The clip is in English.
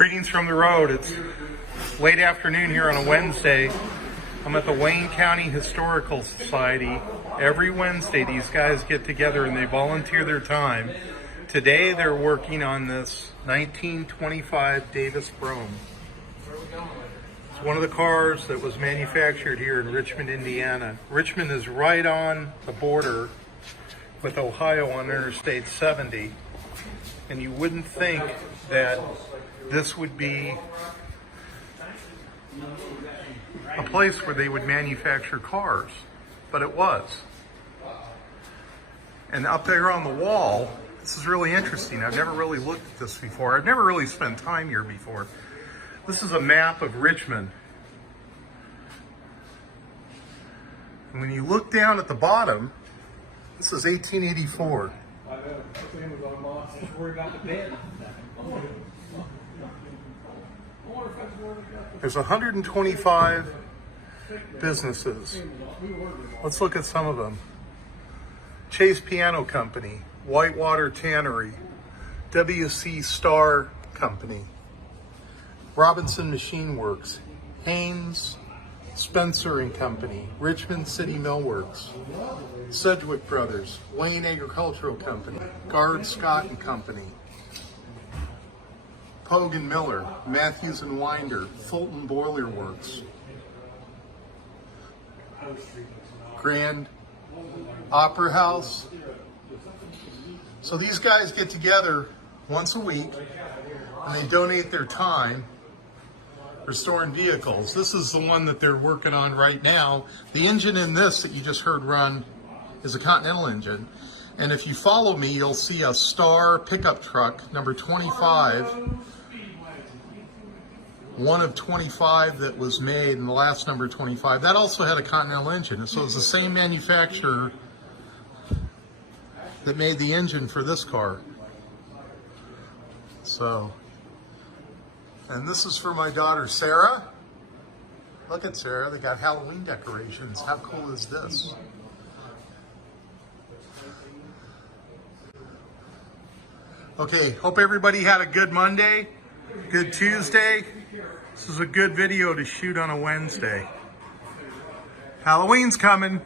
Greetings from the road. It's late afternoon here on a Wednesday. I'm at the Wayne County Historical Society. Every Wednesday these guys get together and they volunteer their time. Today they're working on this 1925 Davis Brougham. It's one of the cars that was manufactured here in Richmond, Indiana. Richmond is right on the border with Ohio on Interstate 70. And you wouldn't think that this would be a place where they would manufacture cars, but it was. And up there on the wall, this is really interesting. I've never really looked at this before. I've never really spent time here before. This is a map of Richmond. And when you look down at the bottom, this is 1884. There's 125 businesses. Let's look at some of them. Chase Piano Company, Whitewater Tannery, WC Star Company, Robinson Machine Works, Haynes, Spencer and Company, Richmond City Millworks, Sedgwick Brothers, Wayne Agricultural Company, Guard Scott and Company, Pogue and Miller, Matthews and Winder, Fulton Boiler Works, Grand Opera House. So these guys get together once a week and they donate their time restoring vehicles. This is the one that they're working on right now. The engine in this that you just heard run is a Continental engine. And if you follow me, you'll see a Star pickup truck, number 25. One of 25 that was made, and the last number 25. That also had a Continental engine. So it's the same manufacturer that made the engine for this car. So, and this is for my daughter Sarah. Look at Sarah, they got Halloween decorations. How cool is this? Okay, hope everybody had a good Monday, good Tuesday. This is a good video to shoot on a Wednesday. Halloween's coming.